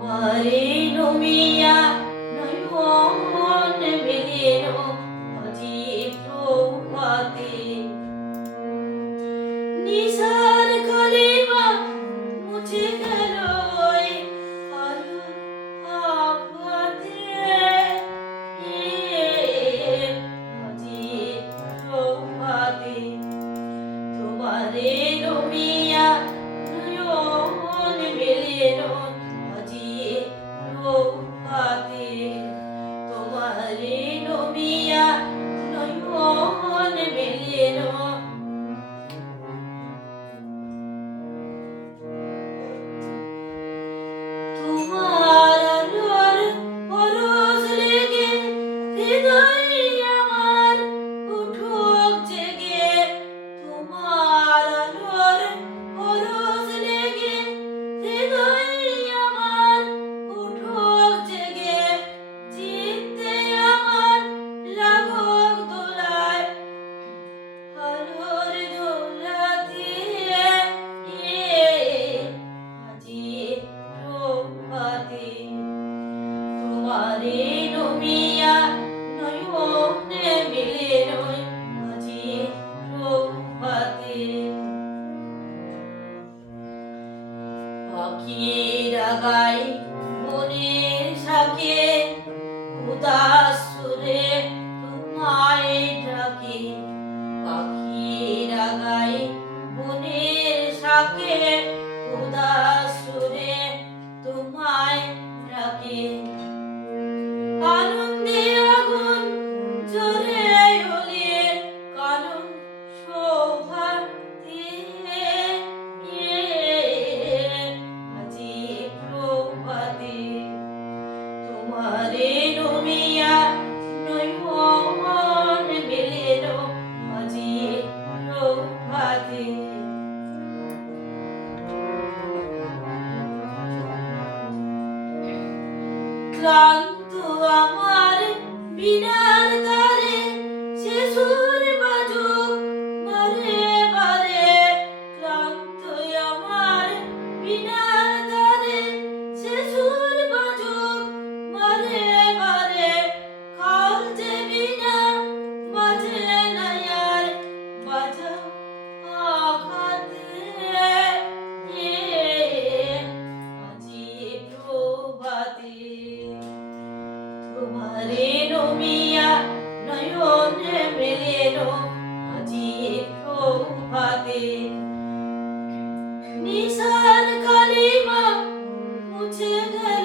তোমারে নমিয়া নয়ন মেলেনো আজি প্রভাতে নিশার কালিমা মুছে গেল ওই আলোর আভাতে আজি প্রভাতে তোমারে নমিয়া নয়ন মেলেনো আজি প্রভাতে তোমারে নমিয়া নয়ন মেলেনো তোমার আলোর পরশ লেগে হৃদয় আমার উঠুক জেগে তোমার আলোর পরশ লেগে হৃদয় আমার উঠুক জেগে চিত্তে আমার লাগুক দোলায় আলোর দোলাতে আজি প্রভাতে তোমারে নমিয়া নয়নে মেলেনো আজি প্রভাতে পাখিরা গায় মনের শাকে উদাস সুরে তোমায় ডাকে পাখিরা গায় মনের শাকে উদাস সুরে তোমায় ডাকে আনন্দে আগুন জ্বলে ওলে কারণ শোভাতে আজি প্রভাতে তোমারে নমিয়া নয়ন মেলেনো আজি প্রভাতে ক্লান্ত আমার বিনার দ্বারে সে সুর বাজুক বারে বারে ক্লান্ত আমার বিনার দ্বারে সে সুর বাজুক বারে বারে কাল যে বিনা বাজে না আর বাজাও আঘাতে আজি প্রভাতে তোমারে নমিয়া নয়ন মেলেনো আজি প্রভাতে নিশার কালিমা মুছে গেল